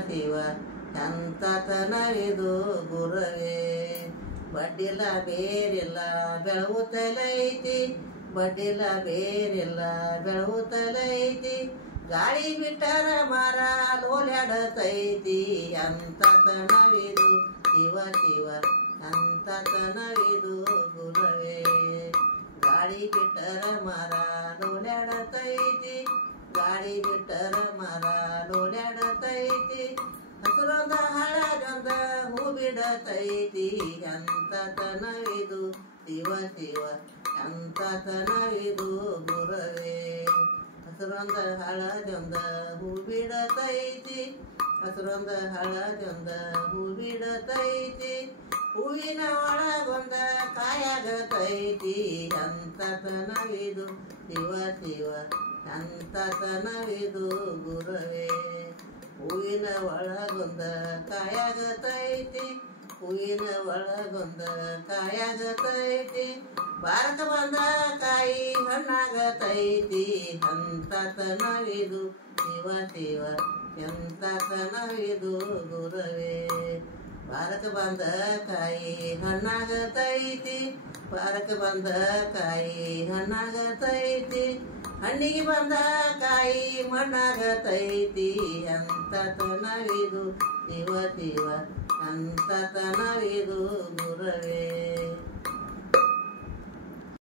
ಶಿವ ಎಂತತನವಿದು ಗುರವೇ. ಬಡ್ಡಿಲ್ಲ ಬೇರಿಲ್ಲ ಬೆಳಗುತ್ತಲೈತಿ, ಬಡ್ಡಿಲ್ಲ ಬೇರಿಲ್ಲ ಬೆಳಗುತ್ತಲೈತಿ, ಗಾಳಿ ಬಿಟ್ಟರ ಮರ ಲೋಲ್ಯಾಡತೈತಿ, ಎಂತತನವಿದು ಶಿವ ಶಿವ ಎಂತತನವಿದು ಗುರವೇ. ಗಾಳಿ ಬಿಟ್ಟರ ಮರ ಲೋಲ್ಯಾಡತೈತಿ, ಗಾಳಿ ಬಿಟ್ಟರ ಮರ ಲೋಲ್ಯಾಡತೈತಿ, ಹಸುರೊಂದ ಹಳದೊಂದ ಹೂ ಬಿಡತೈತಿ, ಎಂತತನವಿದು ಶಿವ ಶಿವ ಎಂತತನವಿದು ಗುರವೇ. ಹಸುರೊಂದ ಹಳದೊಂದ ಹೂ ಬಿಡತೈತಿ, ಹಸುರೊಂದ ಹಳದೊಂದ ಹೂ ಬಿಡತೈತಿ, ಹೂವಿನ ಒಳಗೊಂದ ಕಾಯಾಗತೈತಿ, ಎಂತತನವಿದು ಶಿವ ಶಿವ ಎಂತತನವಿದು ಗುರವೇ. ಹೂವಿನ ಒಳಗೊಂದ ಕಾಯಾಗತೈತಿ, ಹೂವಿನ ಒಳಗೊಂದ ಕಾಯಾಗತೈತಿ, ಬಾರಕ ಬಂದ ಕಾಯಿ ಹಣ್ಣಾಗತೈತಿ, ಎಂತತನವಿದು ಶಿವ ಶಿವ ಎಂತತನವಿದು ಗುರವೇ. ಬಾರಕ ಬಂದ ಕಾಯಿ ಹಣ್ಣಾಗತೈತಿ, ಬಾರಕ ಬಂದ ಕಾಯಿ ಹಣ್ಣಾಗತೈತಿ, ಹಣ್ಣಿಗೆ ಬಂದ ಕಾಯಿ ಮಣ್ಣಾಗತೈತಿ, ಎಂತತನವಿದು ಶಿವ ಶಿವ ಎಂತತನವಿದು ಗುರವೇ.